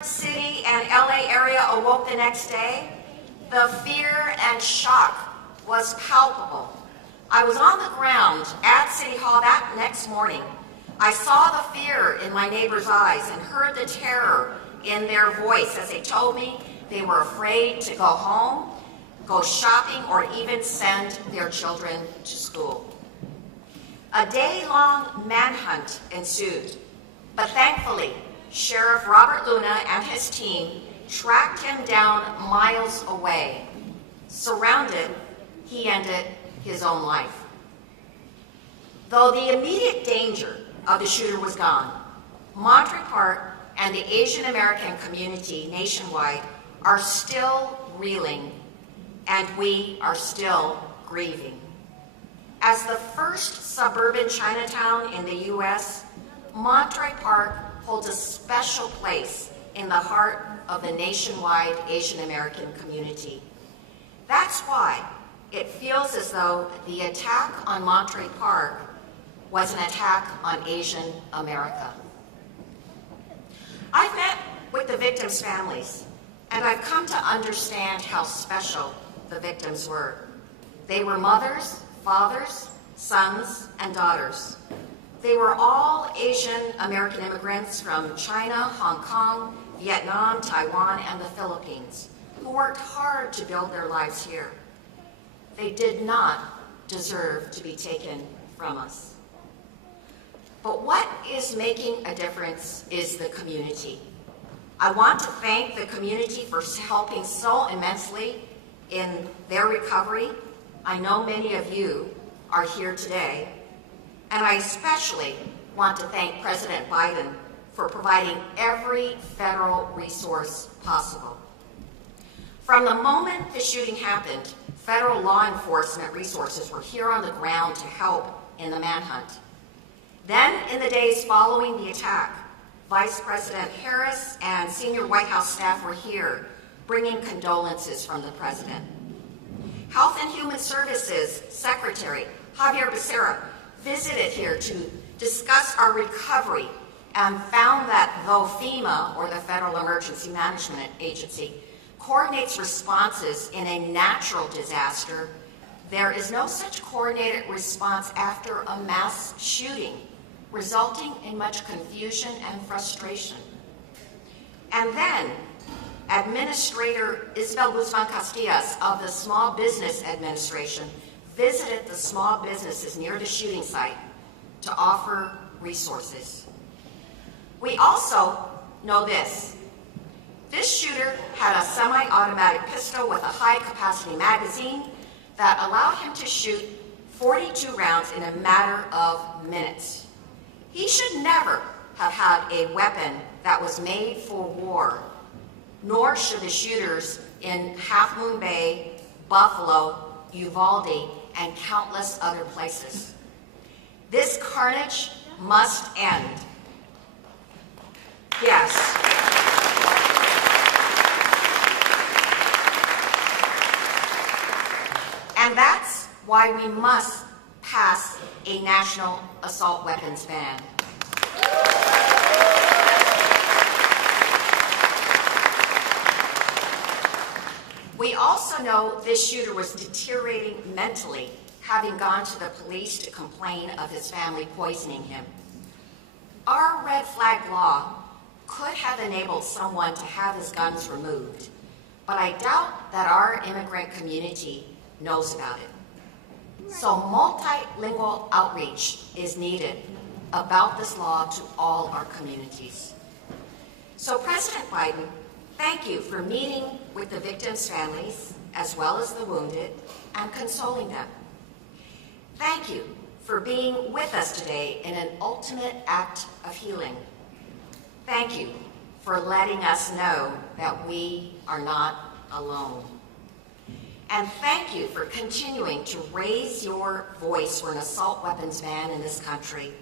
City and LA area awoke the next day, the fear and shock was palpable. I was on the ground at City Hall that next morning. I saw the fear in my neighbors' eyes and heard the terror in their voice as they told me they were afraid to go home, go shopping, or even send their children to school. A day-long manhunt ensued, but thankfully, Sheriff Robert Luna and his team tracked him down miles away. Surrounded, he ended his own life. Though the immediate danger of the shooter was gone, Monterey Park and the Asian American community nationwide are still reeling, and we are still grieving. As the first suburban Chinatown in the U.S., Monterey Park holds a special place in the heart of the nationwide Asian American community. That's why it feels as though the attack on Monterey Park was an attack on Asian America. I've met with the victims' families, and I've come to understand how special the victims were. They were mothers, fathers, sons, and daughters. They were all Asian American immigrants from China, Hong Kong, Vietnam, Taiwan, and the Philippines, who worked hard to build their lives here. They did not deserve to be taken from us. But what is making a difference is the community. I want to thank the community for helping so immensely in their recovery. I know many of you are here today. And I especially want to thank President Biden for providing every federal resource possible. From the moment the shooting happened, federal law enforcement resources were here on the ground to help in the manhunt. Then, in the days following the attack, Vice President Harris and senior White House staff were here, bringing condolences from the president. Health and Human Services Secretary Javier Becerra visited here to discuss our recovery and found that though FEMA, or the Federal Emergency Management Agency, coordinates responses in a natural disaster, there is no such coordinated response after a mass shooting, resulting in much confusion and frustration. And then, Administrator Isabel Guzman Castillas of the Small Business Administration visited the small businesses near the shooting site to offer resources. We also know this. This shooter had a semi-automatic pistol with a high-capacity magazine that allowed him to shoot 42 rounds in a matter of minutes. He should never have had a weapon that was made for war, nor should the shooters in Half Moon Bay, Buffalo, Uvalde, and countless other places. This carnage must end. Yes. And that's why we must pass a national assault weapons ban. We also know this shooter was deteriorating mentally, having gone to the police to complain of his family poisoning him. Our red flag law could have enabled someone to have his guns removed, but I doubt that our immigrant community knows about it. So multilingual outreach is needed about this law to all our communities. So President Biden, thank you for meeting with the victims' families, as well as the wounded, and consoling them. Thank you for being with us today in an ultimate act of healing. Thank you for letting us know that we are not alone. And thank you for continuing to raise your voice for an assault weapons ban in this country,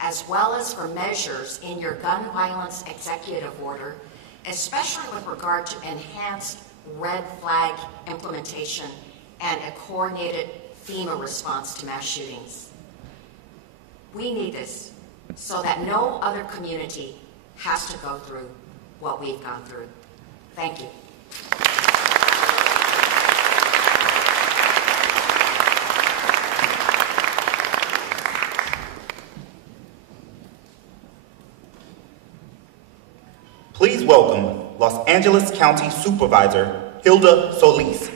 as well as for measures in your gun violence executive order, especially with regard to enhanced red flag implementation and a coordinated FEMA response to mass shootings. We need this so that no other community has to go through what we've gone through. Thank you. Please welcome Los Angeles County Supervisor Hilda Solis.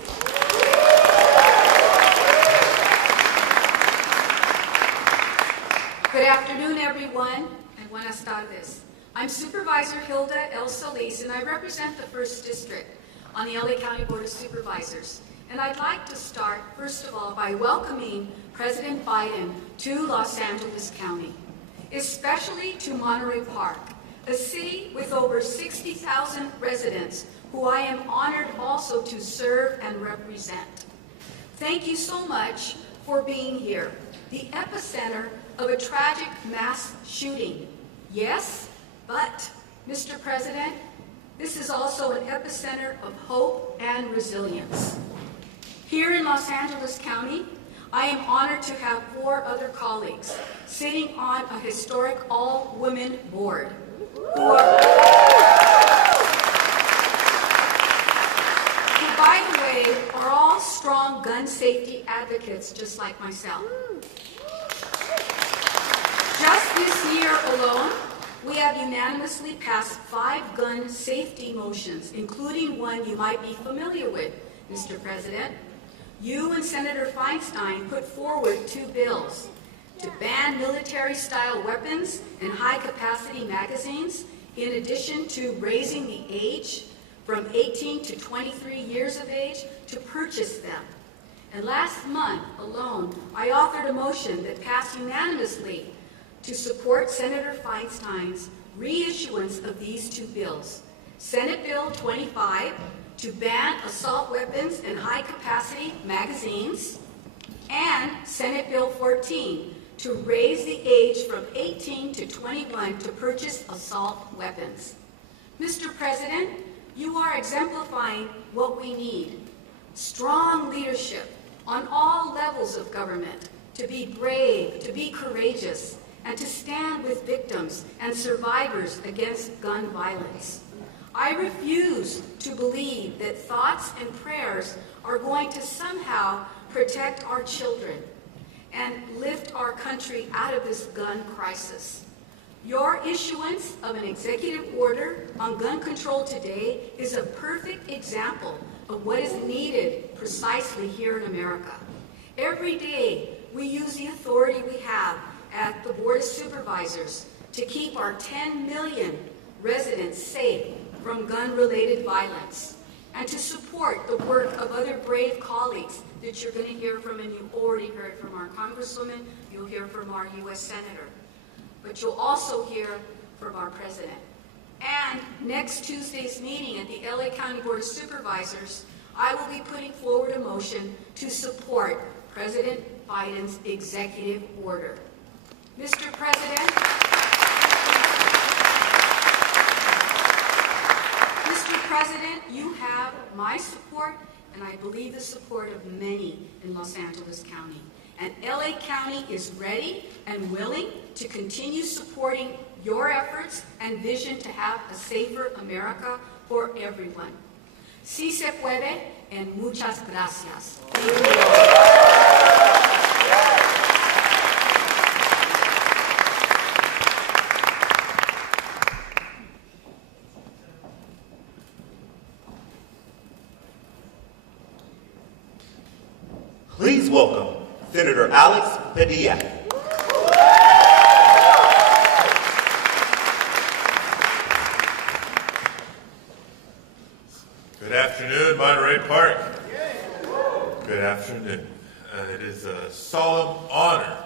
Good afternoon, everyone, and buenas tardes. I'm Supervisor Hilda L. Solis, and I represent the 1st District on the LA County Board of Supervisors. And I'd like to start, first of all, by welcoming President Biden to Los Angeles County, especially to Monterey Park, a city with over 60,000 residents who I am honored also to serve and represent. Thank you so much for being here, the epicenter of a tragic mass shooting. Yes, but, Mr. President, this is also an epicenter of hope and resilience. Here in Los Angeles County, I am honored to have 4 other colleagues sitting on a historic all-women board who, by the way, are all strong gun safety advocates just like myself. Just this year alone, we have unanimously passed 5 gun safety motions, including one you might be familiar with, Mr. President. You and Senator Feinstein put forward 2 bills to ban military-style weapons and high-capacity magazines, in addition to raising the age from 18 to 23 years of age to purchase them. And last month alone, I authored a motion that passed unanimously to support Senator Feinstein's reissuance of these 2 bills. Senate Bill 25 to ban assault weapons and high-capacity magazines, and Senate Bill 14 to raise the age from 18 to 21 to purchase assault weapons. Mr. President, you are exemplifying what we need: strong leadership on all levels of government, to be brave, to be courageous, and to stand with victims and survivors against gun violence. I refuse to believe that thoughts and prayers are going to somehow protect our children and lift our country out of this gun crisis. Your issuance of an executive order on gun control today is a perfect example of what is needed precisely here in America. Every day, we use the authority we have at the Board of Supervisors to keep our 10 million residents safe from gun-related violence, and to support the work of other brave colleagues that you're going to hear from, and you already heard from our Congresswoman, you'll hear from our U.S. Senator, but you'll also hear from our President. And next Tuesday's meeting at the LA County Board of Supervisors, I will be putting forward a motion to support President Biden's executive order. Mr. President, you have my support, and I believe the support of many in Los Angeles County. And LA County is ready and willing to continue supporting your efforts and vision to have a safer America for everyone. Sí se puede, and muchas gracias. Please welcome Senator Alex Padilla. Good afternoon, Monterey Park. Good afternoon. It is a solemn honor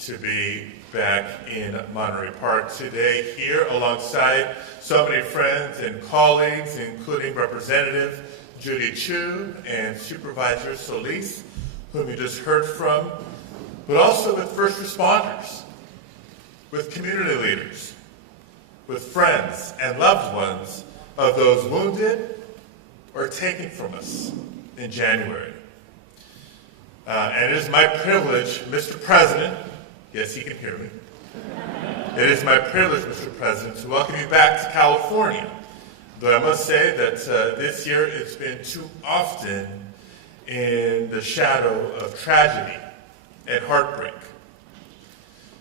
to be back in Monterey Park today, here alongside so many friends and colleagues, including Representative Judy Chu and Supervisor Solis, whom you just heard from, but also with first responders, with community leaders, with friends and loved ones of those wounded or taken from us in January. And it is my privilege, Mr. President, yes, he can hear me. It is my privilege, Mr. President, to welcome you back to California Though I must say that this year it's been too often in the shadow of tragedy and heartbreak.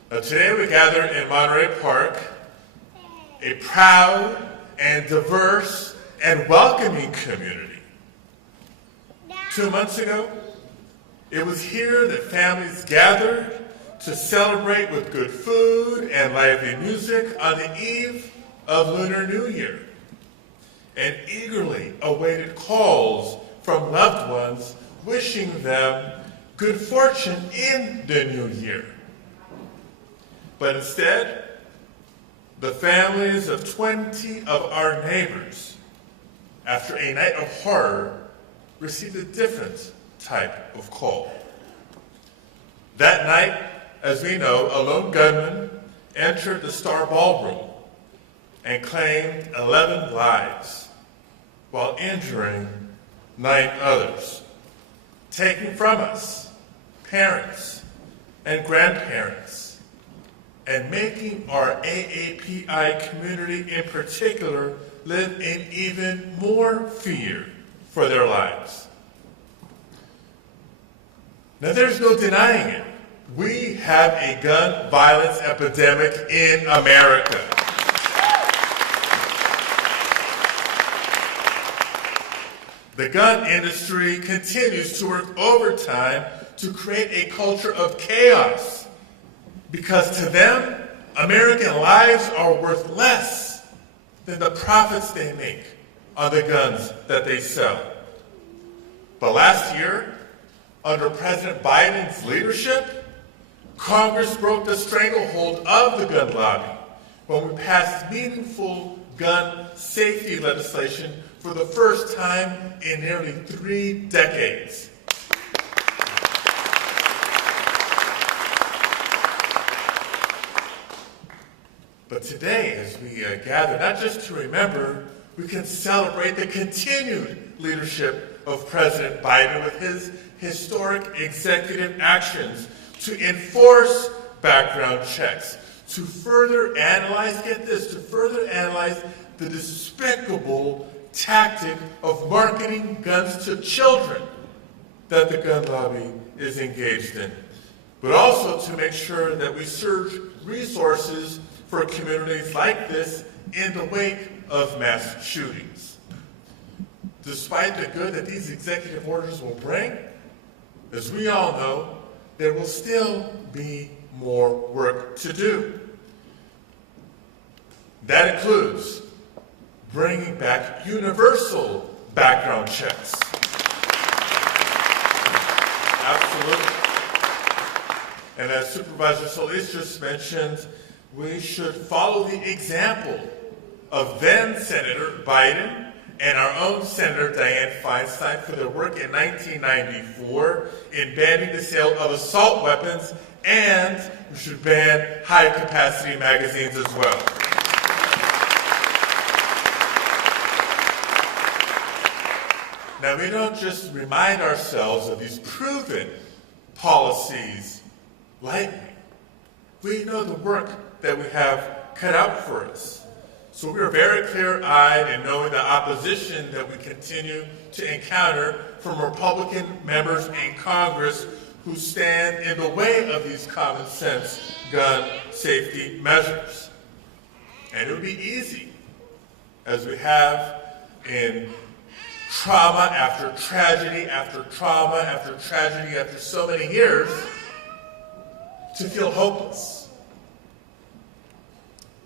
Now, today we gather in Monterey Park, a proud and diverse and welcoming community. 2 months ago, it was here that families gathered to celebrate with good food and lively music on the eve of Lunar New Year, and eagerly awaited calls from loved ones wishing them good fortune in the new year. But instead, the families of 20 of our neighbors, after a night of horror, received a different type of call. That night, as we know, a lone gunman entered the Star Ballroom and claimed 11 lives while injuring 9 others, taking from us parents and grandparents, and making our AAPI community in particular live in even more fear for their lives. Now, there's no denying it. We have a gun violence epidemic in America. The gun industry continues to work overtime to create a culture of chaos, because to them, American lives are worth less than the profits they make on the guns that they sell. But last year, under President Biden's leadership, Congress broke the stranglehold of the gun lobby when we passed meaningful gun safety legislation for the first time in nearly 3 decades. But today, as we gather, not just to remember, we can celebrate the continued leadership of President Biden with his historic executive actions to enforce background checks, to further analyze, get this, to further analyze the despicable tactic of marketing guns to children that the gun lobby is engaged in, but also to make sure that we surge resources for communities like this in the wake of mass shootings. Despite the good that these executive orders will bring, as we all know, there will still be more work to do. That includes bringing back universal background checks. Absolutely. And as Supervisor Solis just mentioned, we should follow the example of then Senator Biden and our own Senator Dianne Feinstein for their work in 1994 in banning the sale of assault weapons, and we should ban high-capacity magazines as well. Now, we don't just remind ourselves of these proven policies lightly. We know the work that we have cut out for us. So we are very clear-eyed in knowing the opposition that we continue to encounter from Republican members in Congress who stand in the way of these common-sense gun safety measures. And it would be easy, as we have in trauma after tragedy after trauma after tragedy after so many years, to feel hopeless.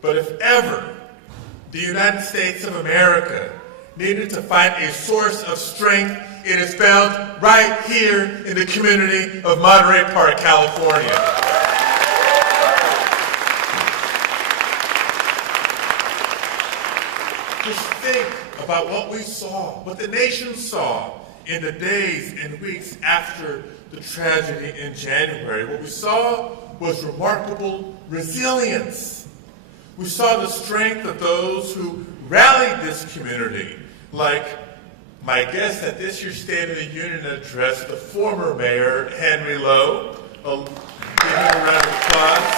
But if ever the United States of America needed to find a source of strength, it is found right here in the community of Monterey Park, California. Just think about what we saw, what the nation saw in the days and weeks after the tragedy in January. What we saw was remarkable resilience. We saw the strength of those who rallied this community, like my guest at this year's State of the Union address, the former mayor, Henry Lowe. Give him a round of applause.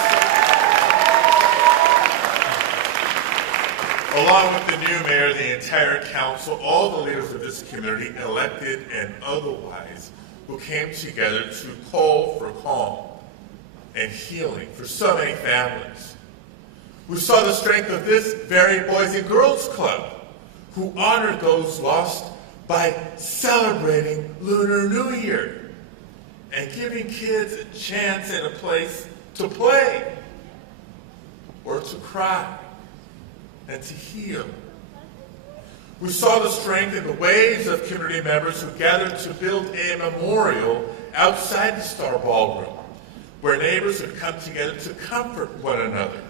Along with the new mayor, the entire council, all the leaders of this community, elected and otherwise, who came together to call for calm and healing for so many families. We saw the strength of this very Boys and Girls Club, who honored those lost by celebrating Lunar New Year and giving kids a chance and a place to play or to cry and to heal. We saw the strength in the waves of community members who gathered to build a memorial outside the Star Ballroom, where neighbors would come together to comfort one another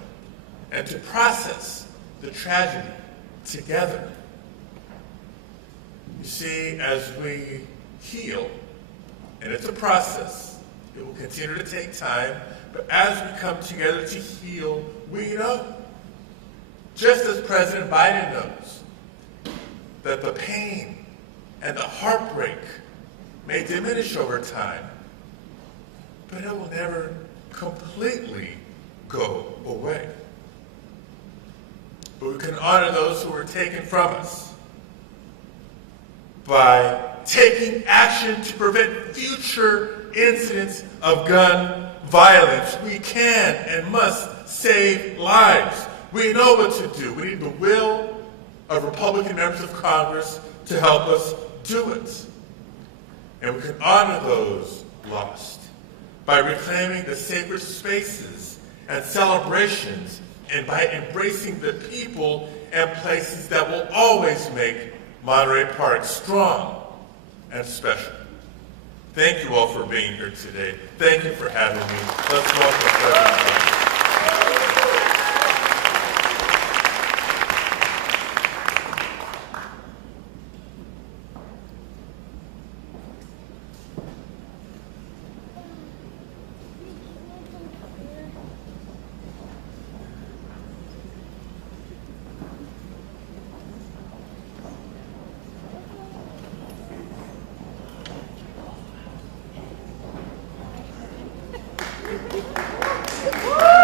and to process the tragedy together. You see, as we heal, and it's a process, it will continue to take time, but as we come together to heal, we know, just as President Biden knows, that the pain and the heartbreak may diminish over time, but it will never completely go away. But we can honor those who were taken from us by taking action to prevent future incidents of gun violence. We can and must save lives. We know what to do. We need the will of Republican members of Congress to help us do it. And we can honor those lost by reclaiming the sacred spaces and celebrations and by embracing the people and places that will always make Monterey Park strong and special. Thank you all for being here today. Thank you for having me. Let's welcome President Biden. Woo!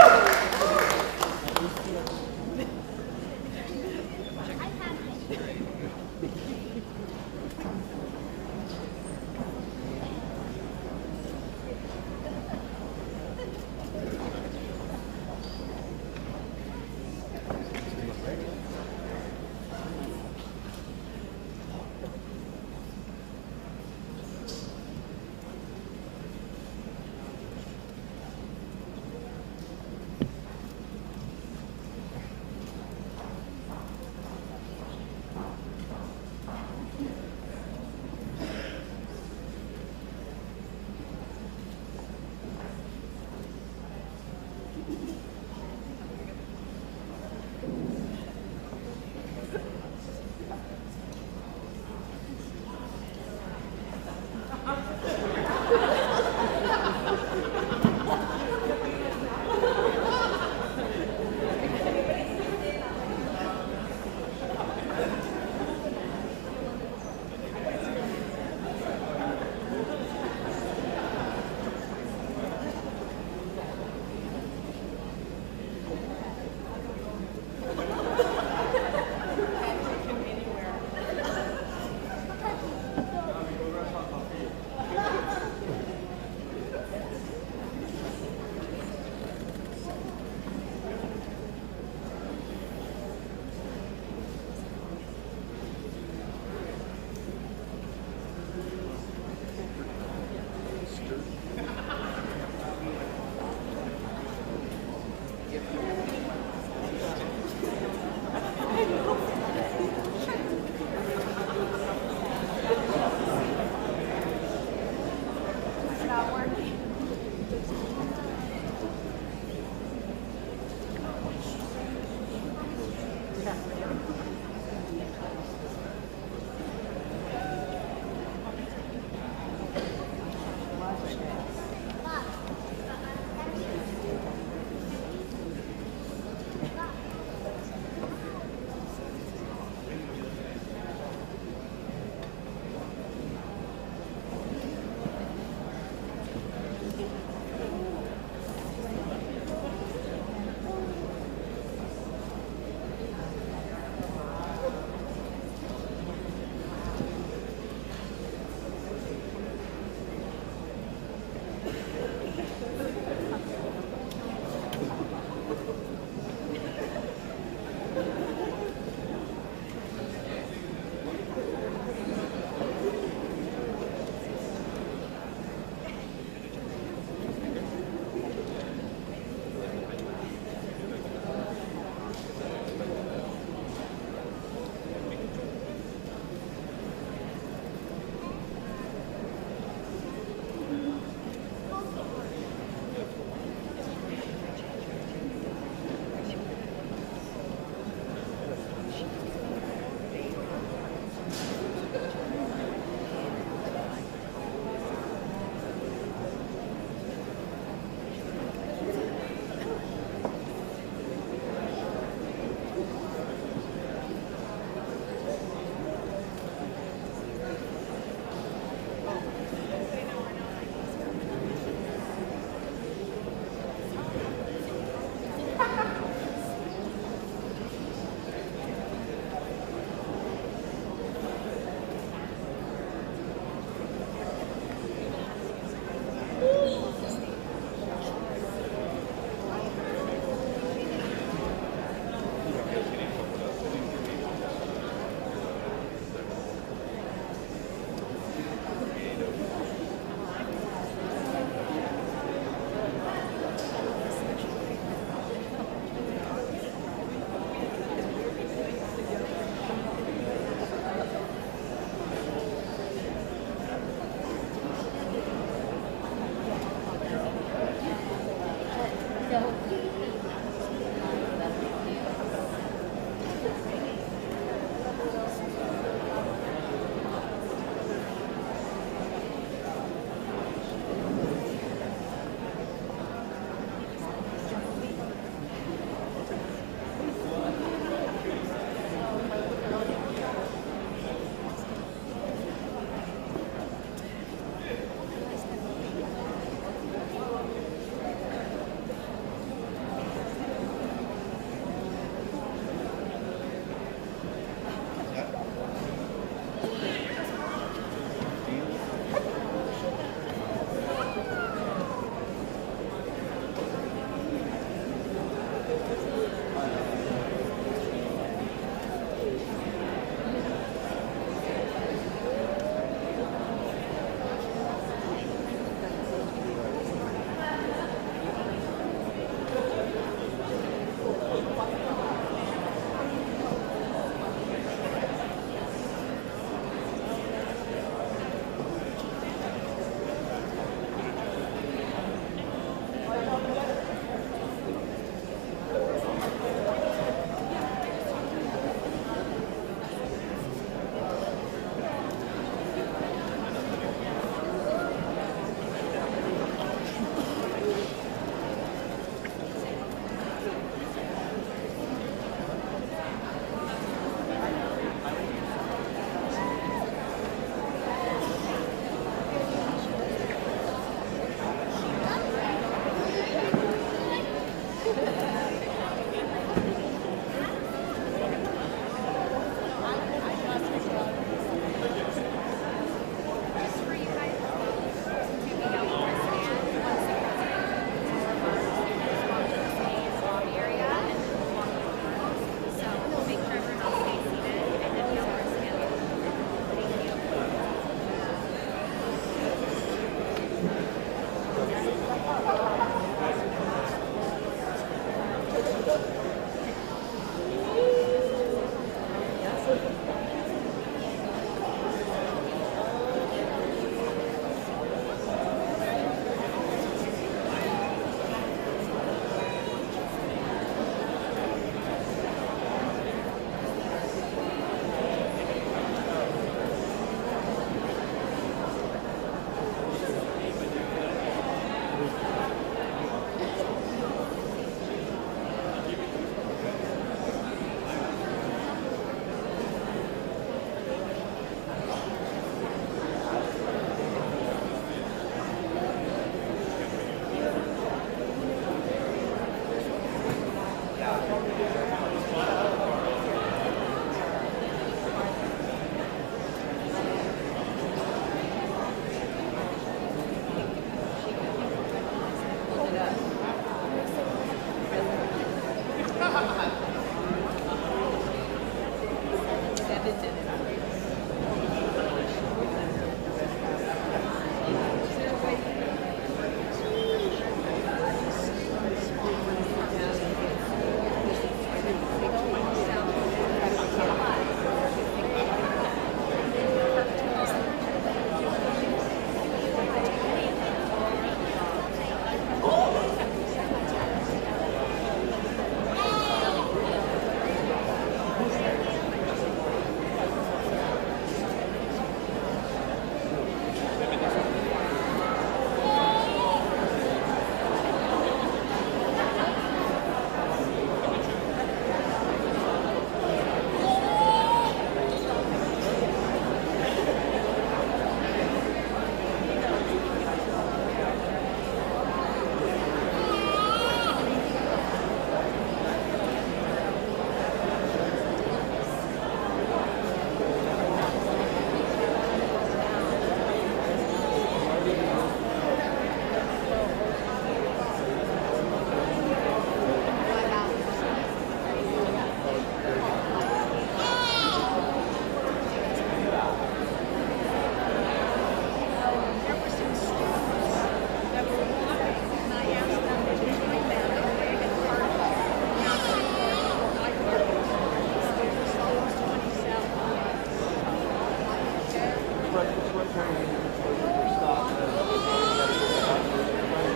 President's right turn for stop.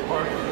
Park.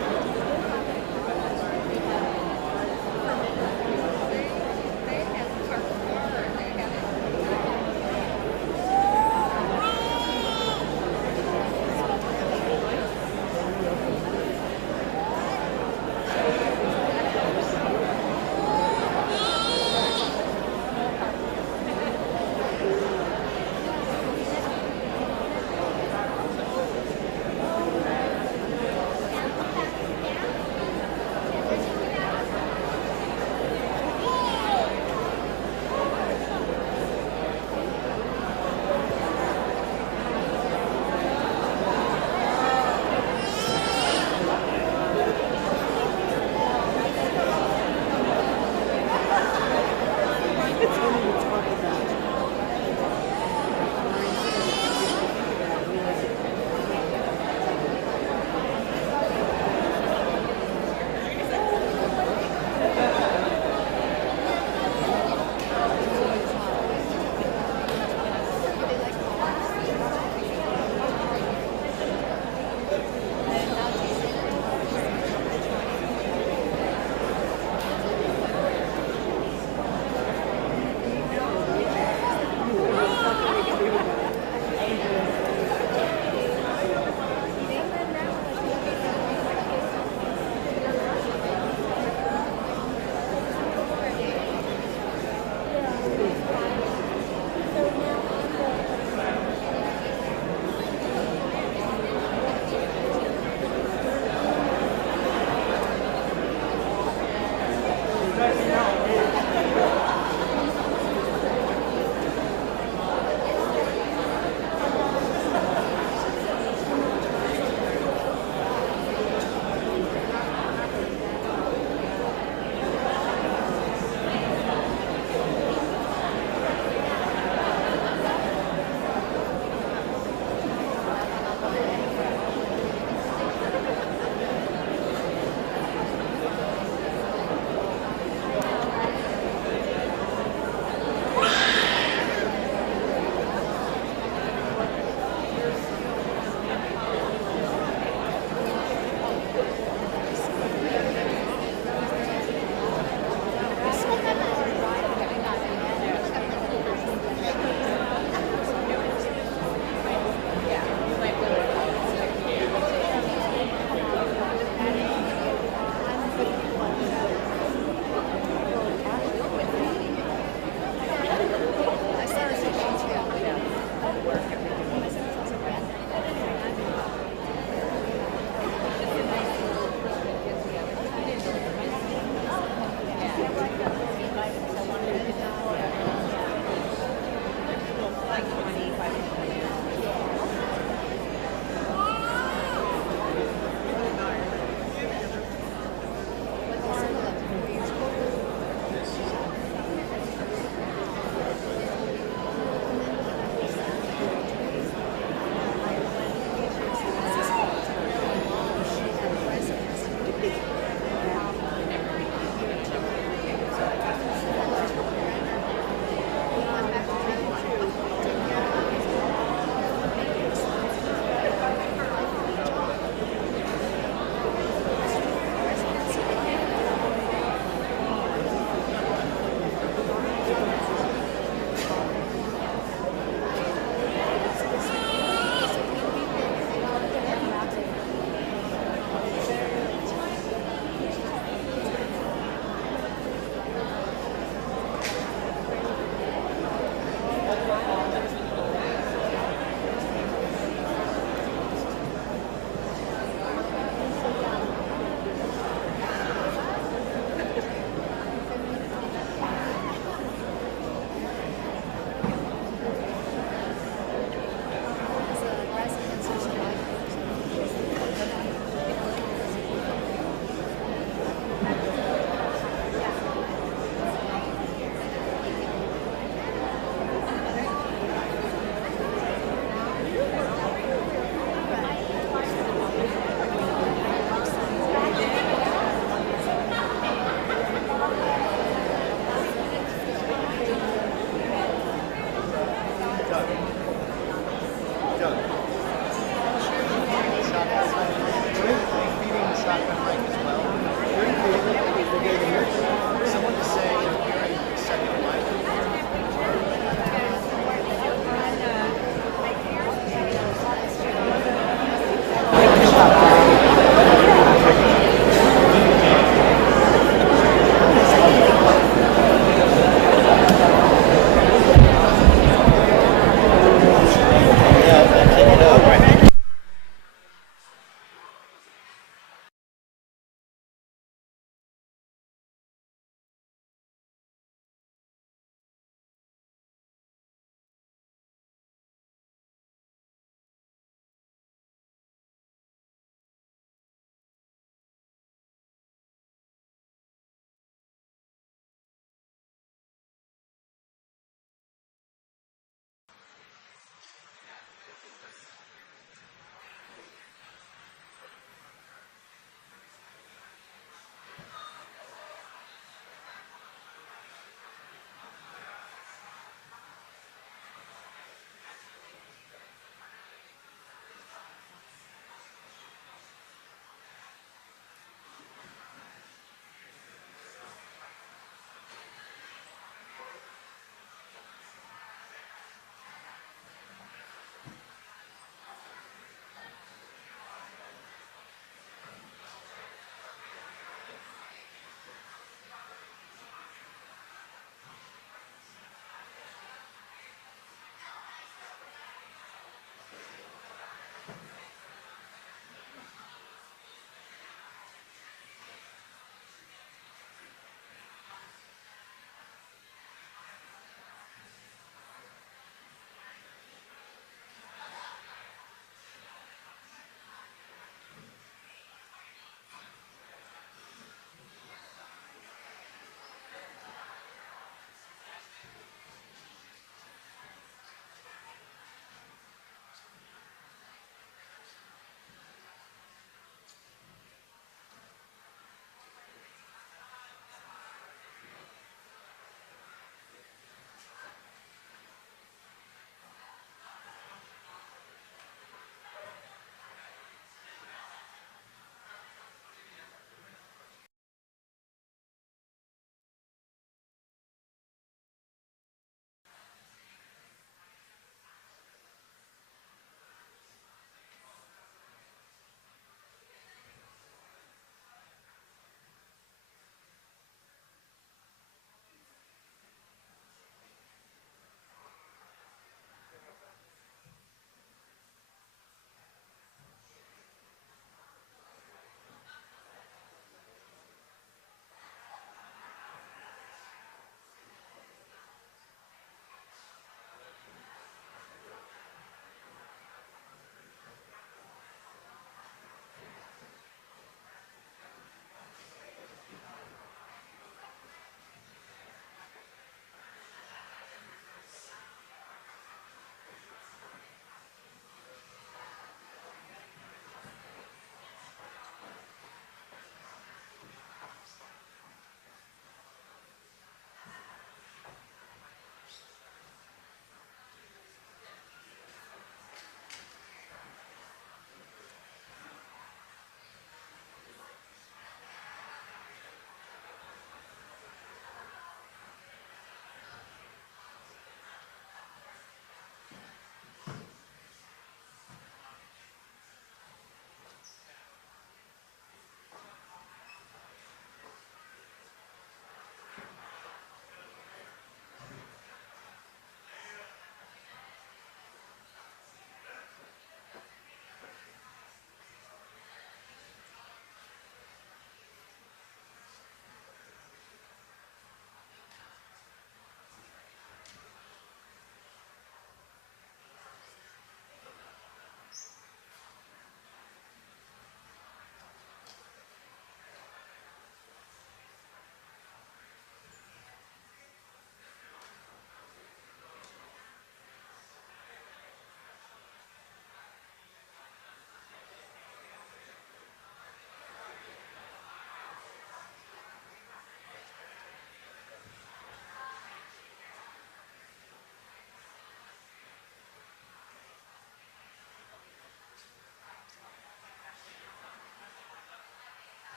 Yeah, that's it.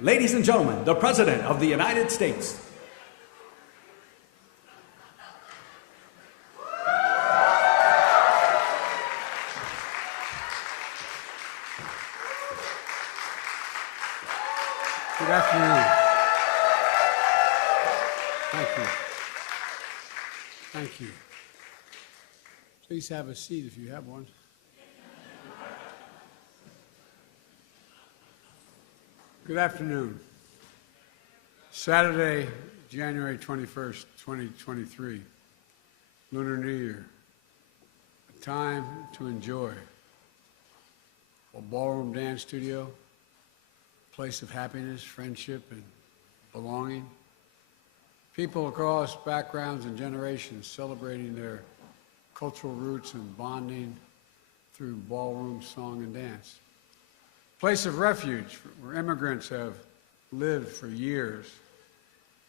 Ladies and gentlemen, the President of the United States. Good afternoon. Thank you. Thank you. Please have a seat if you have one. Good afternoon. Saturday, January 21st, 2023, Lunar New Year. A time to enjoy. A ballroom dance studio, place of happiness, friendship, and belonging. People across backgrounds and generations celebrating their cultural roots and bonding through ballroom song and dance. Place of refuge where immigrants have lived for years.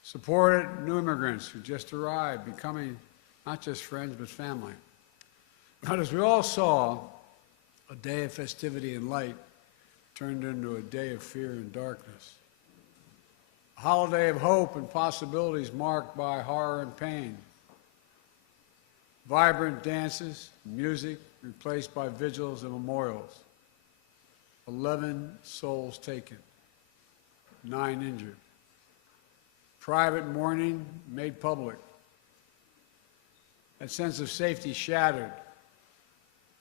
Supported new immigrants who just arrived, becoming not just friends, but family. But as we all saw, a day of festivity and light turned into a day of fear and darkness. A holiday of hope and possibilities marked by horror and pain. Vibrant dances, music replaced by vigils and memorials. 11 souls taken, 9 injured. Private mourning made public. That sense of safety shattered.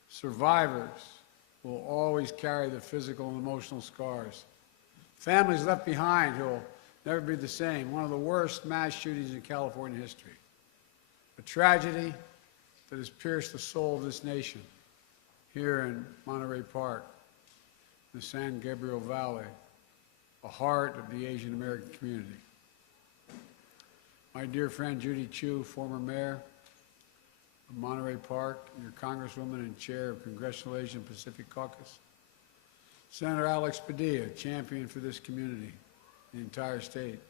Survivors will always carry the physical and emotional scars. Families left behind who will never be the same. One of the worst mass shootings in California history. A tragedy that has pierced the soul of this nation here in Monterey Park, the San Gabriel Valley, the heart of the Asian American community. My dear friend Judy Chu, former mayor of Monterey Park, your Congresswoman and chair of Congressional Asian Pacific Caucus. Senator Alex Padilla, champion for this community, the entire state.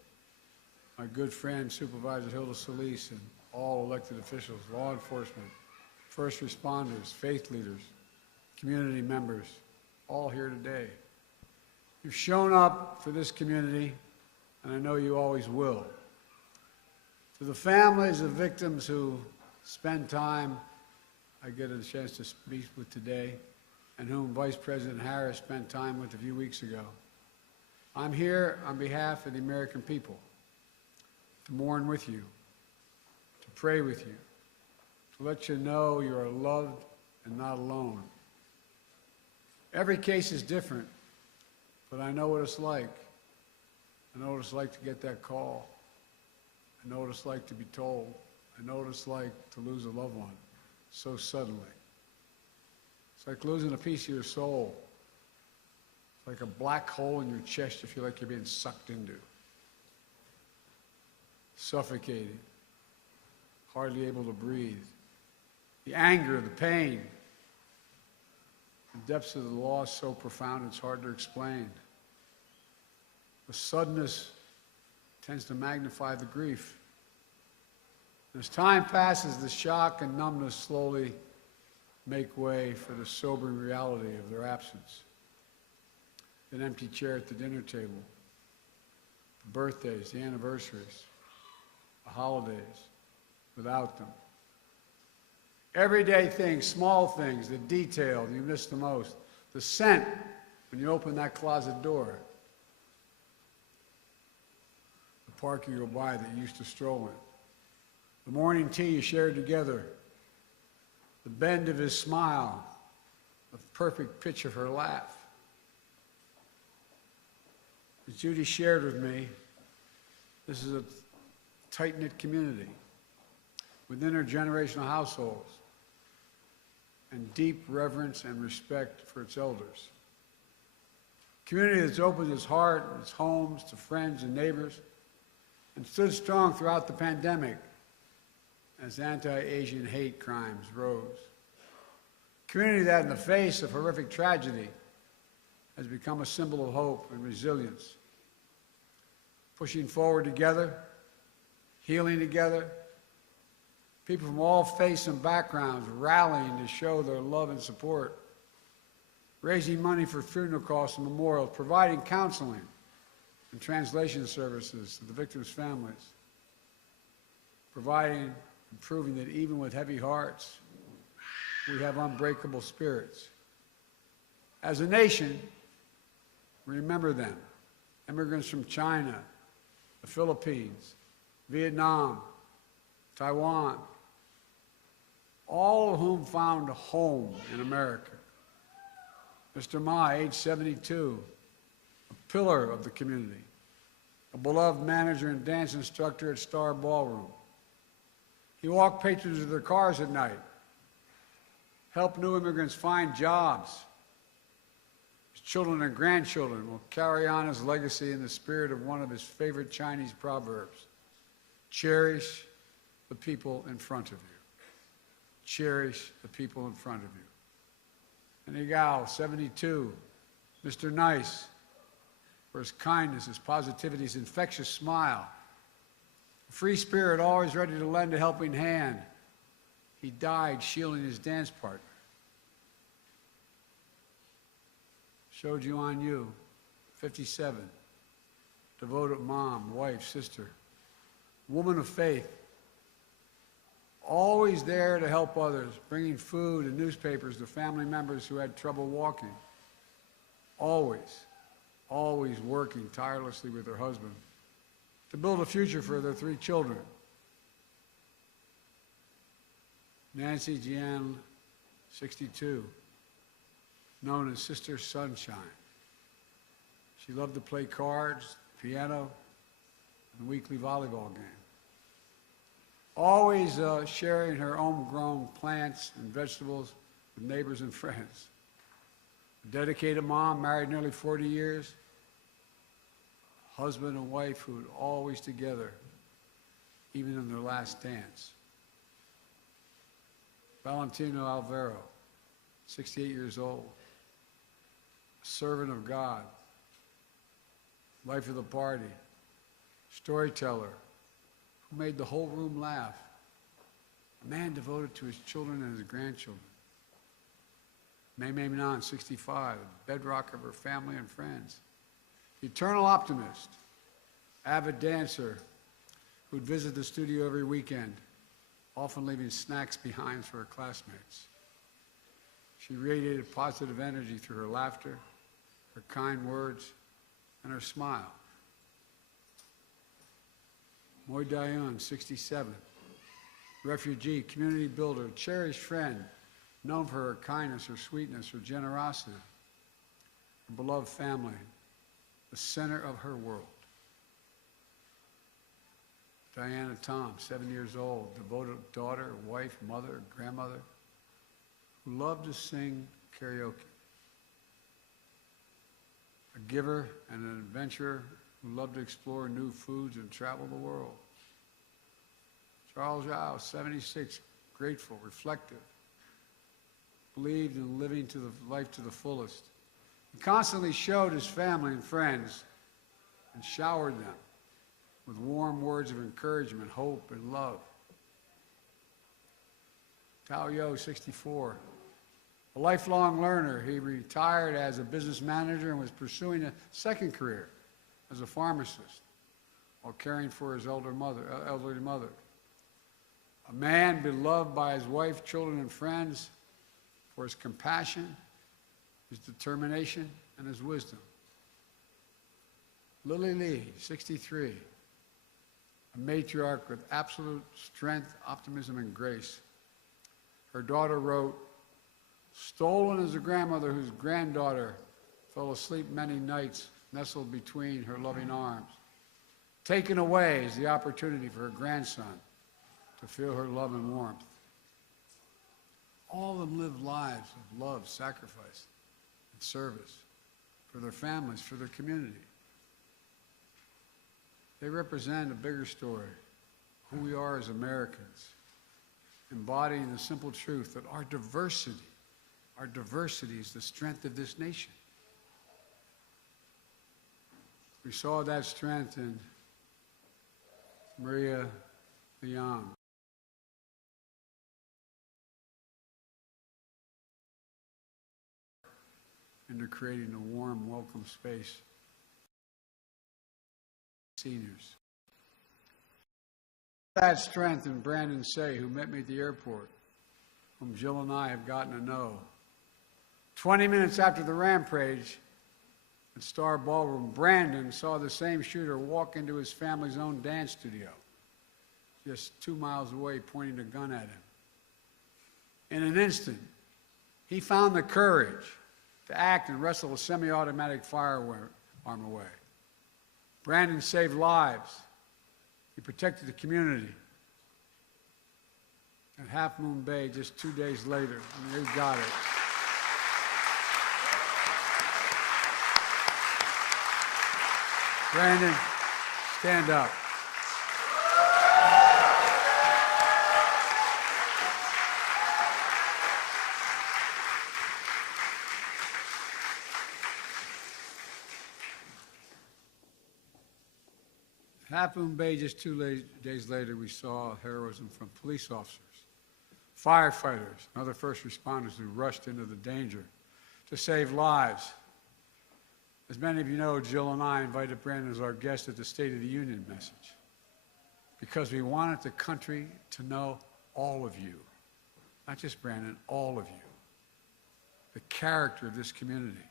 My good friend Supervisor Solis and all elected officials, law enforcement, first responders, faith leaders, community members, all here today. You've shown up for this community, and I know you always will. To the families of victims who spend time, I get a chance to speak with today, and whom Vice President Harris spent time with a few weeks ago. I'm here on behalf of the American people to mourn with you, to pray with you, to let you know you are loved and not alone. Every case is different, but I know what it's like. I know what it's like to get that call. I know what it's like to be told. I know what it's like to lose a loved one so suddenly. It's like losing a piece of your soul. It's like a black hole in your chest you feel like you're being sucked into. Suffocating, hardly able to breathe. The anger, the pain, the depths of the loss so profound it's hard to explain. The suddenness tends to magnify the grief. As time passes, the shock and numbness slowly make way for the sobering reality of their absence. An empty chair at the dinner table, the birthdays, the anniversaries, the holidays, without them. Everyday things, small things, the detail you miss the most, the scent when you open that closet door, the park you go by that you used to stroll in, the morning tea you shared together, the bend of his smile, the perfect pitch of her laugh. As Judy shared with me, this is a tight-knit community with intergenerational households and deep reverence and respect for its elders. A community that's opened its heart and its homes to friends and neighbors and stood strong throughout the pandemic as anti-Asian hate crimes rose. A community that, in the face of horrific tragedy, has become a symbol of hope and resilience. Pushing forward together, healing together, people from all faiths and backgrounds rallying to show their love and support, raising money for funeral costs and memorials, providing counseling, and translation services to the victims' families, providing and proving that even with heavy hearts, we have unbreakable spirits. As a nation, remember them. Immigrants from China, the Philippines, Vietnam, Taiwan, all of whom found a home in America. Mr. Ma, age 72, a pillar of the community, a beloved manager and dance instructor at Star Ballroom. He walked patrons to their cars at night, helped new immigrants find jobs. His children and grandchildren will carry on his legacy in the spirit of one of his favorite Chinese proverbs: cherish the people in front of you. Cherish the people in front of you. And Igao, 72, Mr. Nice, for his kindness, his positivity, his infectious smile. A free spirit, always ready to lend a helping hand. He died shielding his dance partner. Showed you on you, 57, devoted mom, wife, sister, woman of faith, always there to help others, bringing food and newspapers to family members who had trouble walking. Always, always working tirelessly with her husband to build a future for their 3 children. Nancy Jian, 62, known as Sister Sunshine. She loved to play cards, piano, and the weekly volleyball game. Always sharing her homegrown plants and vegetables with neighbors and friends. A dedicated mom, married nearly 40 years. Husband and wife who were always together, even in their last dance. Valentino Alvaro, 68 years old. A servant of God. Life of the party. Storyteller who made the whole room laugh. A man devoted to his children and his grandchildren. May Nan, 65, the bedrock of her family and friends. Eternal optimist, avid dancer who'd visit the studio every weekend, often leaving snacks behind for her classmates. She radiated positive energy through her laughter, her kind words, and her smile. Moy Dayun, 67, refugee, community builder, cherished friend, known for her kindness, her sweetness, her generosity, her beloved family, the center of her world. Diana Tom, 7 years old, devoted daughter, wife, mother, grandmother, who loved to sing karaoke. A giver and an adventurer who loved to explore new foods and travel the world. Charles Zhao, 76, grateful, reflective, believed in living to the life to the fullest. He constantly showed his family and friends and showered them with warm words of encouragement, hope, and love. Tao Yo, 64, a lifelong learner. He retired as a business manager and was pursuing a second career as a pharmacist while caring for his elderly mother. A man beloved by his wife, children, and friends for his compassion, his determination, and his wisdom. Lily Lee, 63, a matriarch with absolute strength, optimism, and grace. Her daughter wrote, "Stolen is a grandmother whose granddaughter fell asleep many nights nestled between her loving arms. Taken away is the opportunity for her grandson to feel her love and warmth." All of them lived lives of love, sacrifice, and service for their families, for their community. They represent a bigger story, who we are as Americans, embodying the simple truth that our diversity is the strength of this nation. We saw that strength in Maria Leong. Into creating a warm, welcome space seniors. That strength in Brandon Say, who met me at the airport, whom Jill and I have gotten to know. 20 minutes after the rampage at Star Ballroom, Brandon saw the same shooter walk into his family's own dance studio, just 2 miles away, pointing a gun at him. In an instant, he found the courage to act and wrestle a semi-automatic firearm away. Brandon saved lives. He protected the community. At Half Moon Bay, just 2 days later, they got it. Brandon, stand up. Half Moon Bay, just 2 days later, we saw heroism from police officers, firefighters, and other first responders who rushed into the danger to save lives. As many of you know, Jill and I invited Brandon as our guest at the State of the Union message because we wanted the country to know all of you, not just Brandon, all of you, the character of this community,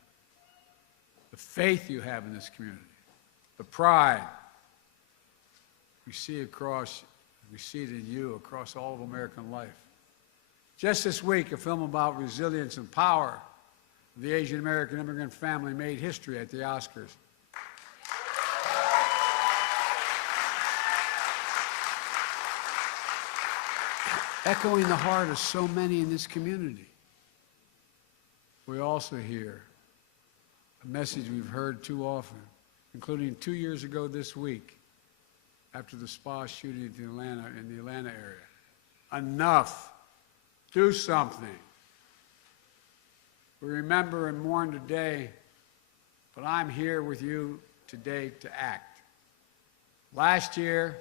the faith you have in this community, the pride. We see it in you across all of American life. Just this week, a film about resilience and power of the Asian American immigrant family made history at the Oscars. Echoing the heart of so many in this community. We also hear a message we've heard too often, including 2 years ago this week, after the spa shooting in the Atlanta area. Enough. Do something. We remember and mourn today, but I'm here with you today to act. Last year,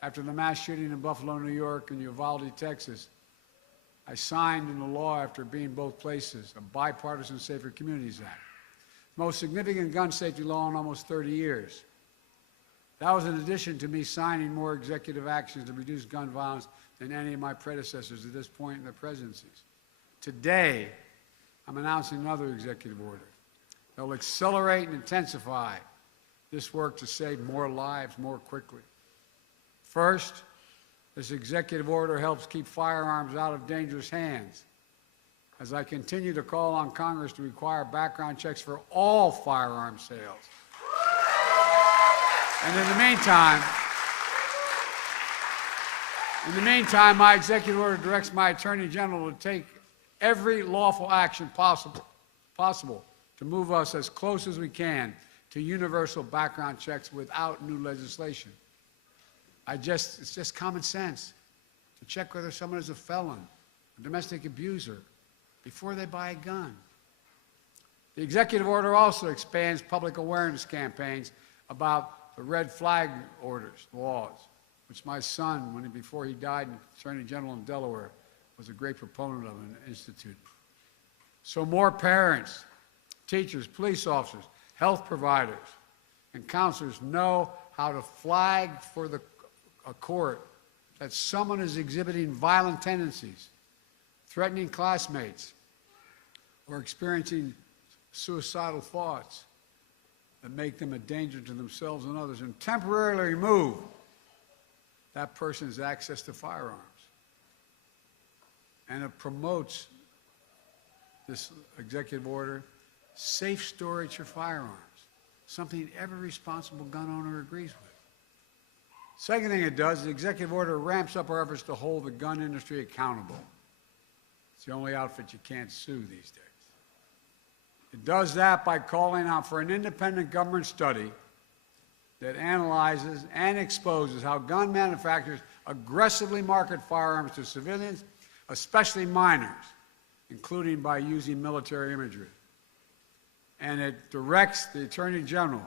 after the mass shooting in Buffalo, New York, and Uvalde, Texas, I signed into law, after being both places, a bipartisan Safer Communities Act, the most significant gun safety law in almost 30 years. That was in addition to me signing more executive actions to reduce gun violence than any of my predecessors at this point in their presidencies. Today, I'm announcing another executive order that will accelerate and intensify this work to save more lives more quickly. First, this executive order helps keep firearms out of dangerous hands, as I continue to call on Congress to require background checks for all firearm sales. And in the meantime, my executive order directs my Attorney General to take every lawful action possible to move us as close as we can to universal background checks without new legislation. It's just common sense to check whether someone is a felon, a domestic abuser, before they buy a gun. The executive order also expands public awareness campaigns about the red flag orders, laws, which my son, before he died, Attorney General in Delaware, was a great proponent of and instituted. So more parents, teachers, police officers, health providers, and counselors know how to flag for a court that someone is exhibiting violent tendencies, threatening classmates, or experiencing suicidal thoughts that make them a danger to themselves and others, and temporarily remove that person's access to firearms. And it promotes, this executive order, safe storage for firearms, something every responsible gun owner agrees with. Second thing it does, the executive order ramps up our efforts to hold the gun industry accountable. It's the only outfit you can't sue these days. It does that by calling out for an independent government study that analyzes and exposes how gun manufacturers aggressively market firearms to civilians, especially minors, including by using military imagery. And it directs the Attorney General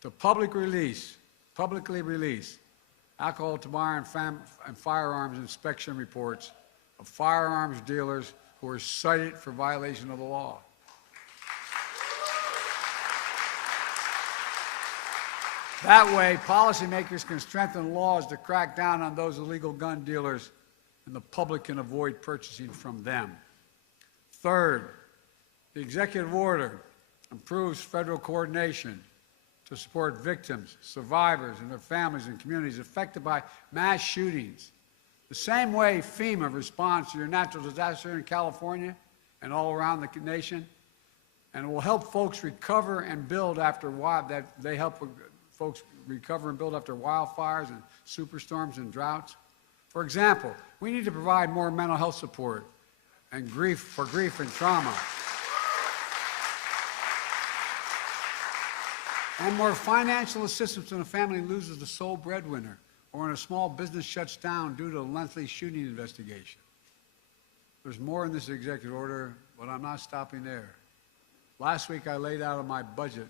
to publicly release alcohol, tobacco, and firearms inspection reports of firearms dealers who are cited for violation of the law. That way, policymakers can strengthen laws to crack down on those illegal gun dealers, and the public can avoid purchasing from them. Third, the executive order improves federal coordination to support victims, survivors, and their families and communities affected by mass shootings. The same way FEMA responds to your natural disaster in California and all around the nation, and it will help folks recover and build after folks recover and build after wildfires and superstorms and droughts. For example, we need to provide more mental health support and grief and trauma, and more financial assistance when a family loses the sole breadwinner or when a small business shuts down due to a lengthy shooting investigation. There's more in this executive order, but I'm not stopping there. Last week I laid out in my budget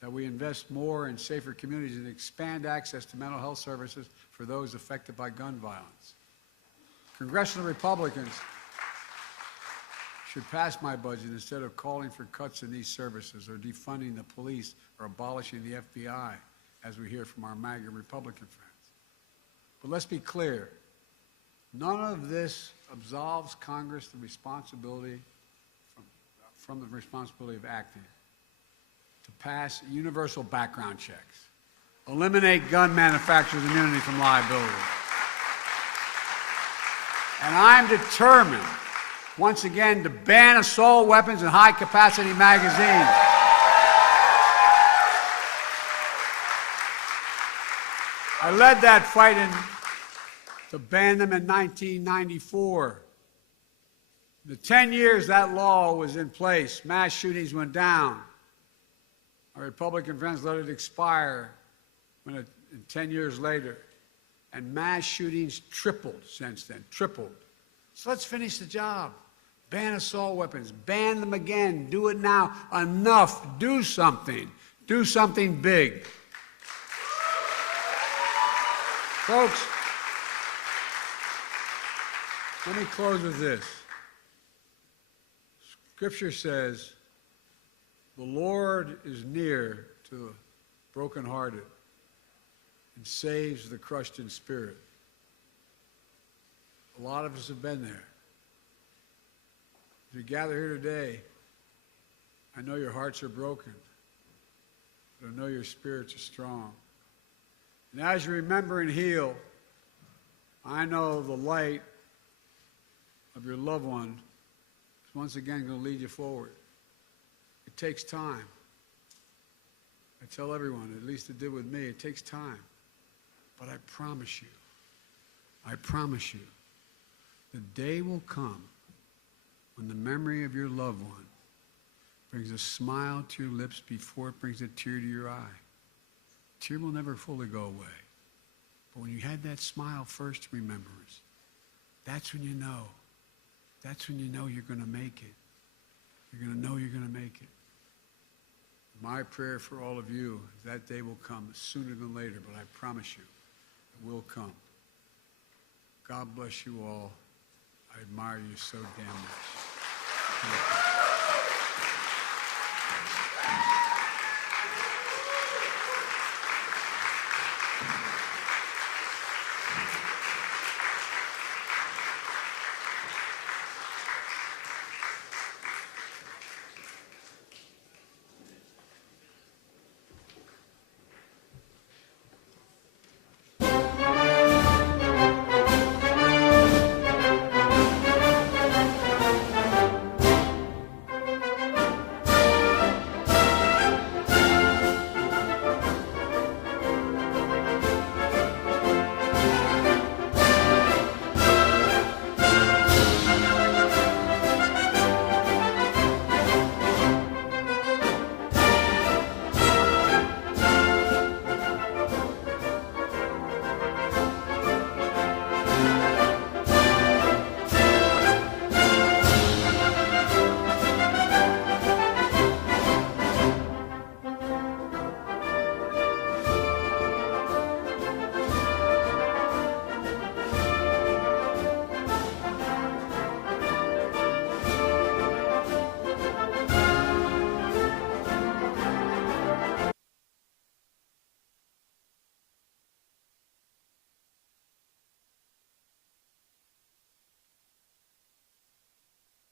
that we invest more in safer communities and expand access to mental health services for those affected by gun violence. Congressional Republicans should pass my budget instead of calling for cuts in these services or defunding the police or abolishing the FBI, as we hear from our MAGA Republican friends. But let's be clear, none of this absolves Congress the responsibility from the responsibility of acting to pass universal background checks, eliminate gun manufacturers' immunity from liability. And I'm determined, once again, to ban assault weapons and high-capacity magazines. I led that fight to ban them in 1994. The 10 years that law was in place, mass shootings went down. Our Republican friends let it expire 10 years later. And mass shootings tripled since then, tripled. So let's finish the job. Ban assault weapons, ban them again, do it now. Enough, do something big. Folks, let me close with this. Scripture says, the Lord is near to the brokenhearted and saves the crushed in spirit. A lot of us have been there. As we gather here today, I know your hearts are broken, but I know your spirits are strong. And as you remember and heal, I know the light of your loved one is once again going to lead you forward. It takes time. I tell everyone, at least it did with me, it takes time. But I promise you, the day will come when the memory of your loved one brings a smile to your lips before it brings a tear to your eye. A tear will never fully go away. But when you had that smile first remembrance, that's when you know. That's when you know you're going to make it. You're going to know you're going to make it. My prayer for all of you is that day will come sooner than later, but I promise you, it will come. God bless you all. I admire you so damn much. Thank you.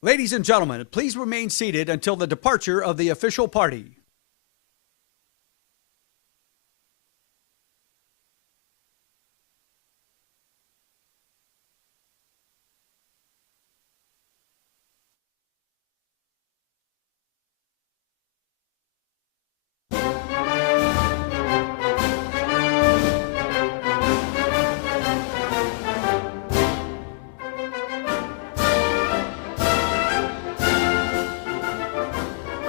Ladies and gentlemen, please remain seated until the departure of the official party.